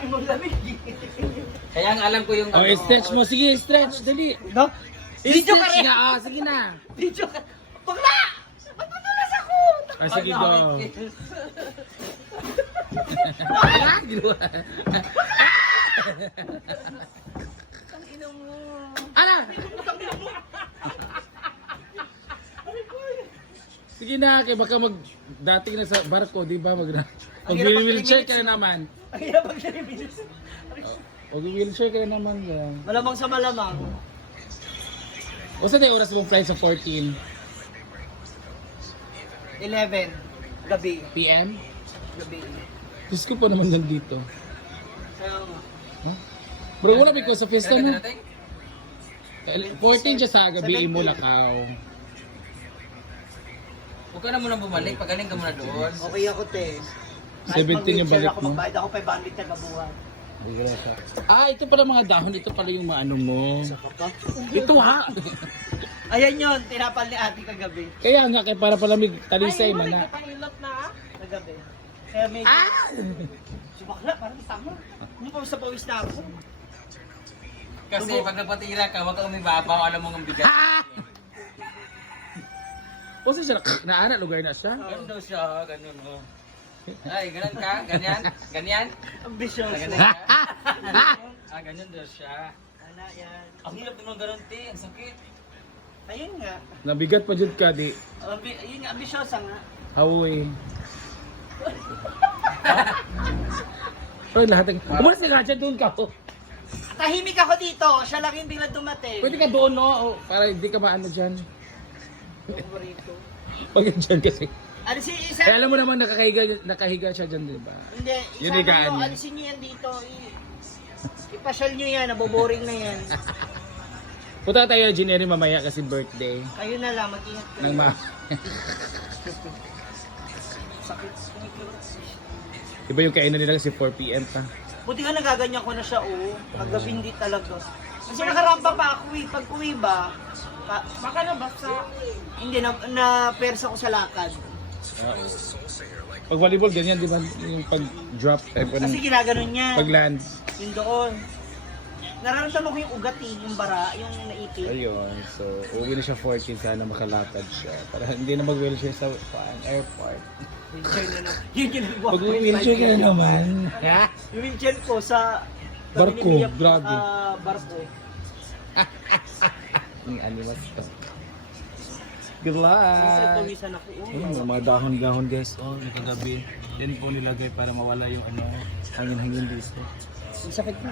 dami mong lamig. Kaya ang alam ko yung Oh, stretch mo. Sige, stretch. Dali. No? Video ka Stretch rin. nga. Oh, sige na. Video ka. Bakla! Ba't matulas ako? Ah, sige go. Ang ina mo. Ano? Sige na, kaya baka dating na sa barko, di ba? Mag-wheelchair ka na naman. Ang hirap pag nalibilis. Mag-wheelchair ka na naman. Malamang sa malamang. O sa tayo oras mong flight sa 14 11. Gabi. PM? Gabi. Diyos ko pa naman nandito. Kaya nga. Huh? Bro, wala ba ko sa fiesta Kaya mo? natin? 14 siya sa gabi, 17. Mulacao. Huwag ka na muna bumalik, pagaling ka muna doon. Okay ako, te. 17 yung balik ako, mo. magbayad ako 500 na kabuhan. Ah, ito pala mga dahon. Ito pala yung maano mo. Saka ka? Ito ha! Ayan yun, tinapal ni ate kagabi. Kaya nga, kaya para palamig talisay man na. Nagpapahilot na kagabi. Kaya medyo... Subakla, parang tama. Hindi pa sa pawis na ako. Kasi pag nagpatira ka, huwag ka umibabaw, alam mo ang bigat. O siya, naana, lugar na siya. Ganun daw siya, ganun o. Ay, ganun ka? Ganyan? Ganyan? Ambisyoso. Ah, ganyan ka? Ah, ganyan daw siya. Ano yan? Ang hirap naman ganun, te. Ang sakit. Ayun nga. Nabigat pa dyan ka, di. Ayun nga, ambisyosa nga. Hawi. Oy, lahat ng... Umalis na lahat doon ka. Oh. Tahimik ako dito. Siya lang yung biglang dumating. Pwede ka doon, no? Oh, para hindi ka maano dyan. Favorito. Pag dyan kasi. Ano si isa? Kaya alam mo naman nakahiga siya dyan, di ba? Hindi, Yun isama higaan nyo, niya. alisin nyo yan dito. Ipasyal nyo yan, naboboring na yan. Punta tayo, Gineri, mamaya kasi birthday. Kayo na lang, mag-ingat kayo. Nang ma... Sakit. Iba yung kainan nila kasi 4 PM pa. Buti nga nagaganyan ko na siya, oo. Paggabi hindi talaga. Kasi nakarampa pa ako eh. Pag uwi ba, baka nabasa. Hindi, na-persa ko sa lakad. Pag volleyball, ganyan, di ba? Yung pag-drop, Kasi ginaganon niya. pag-land. Yung doon. Nararamdaman ko yung ugat eh, yung bara, yung naipit. Ayun, so uwi na siya 14, sana makalakad siya. Para hindi na mag-wheelchair sa airport. Wheelchair na naman. Yun yung Mag-wheelchair ka na naman. Ha? Yung wheelchair ko sa... Barko, tabi ni Mia, grabe. Barko. Yung animals pa. Good Kasi luck! pawisan ako. Mga dahon-dahon guys, oh, nakagabi. Yan po nilagay para mawala yung hangin-hangin dito. Ang sakit mo.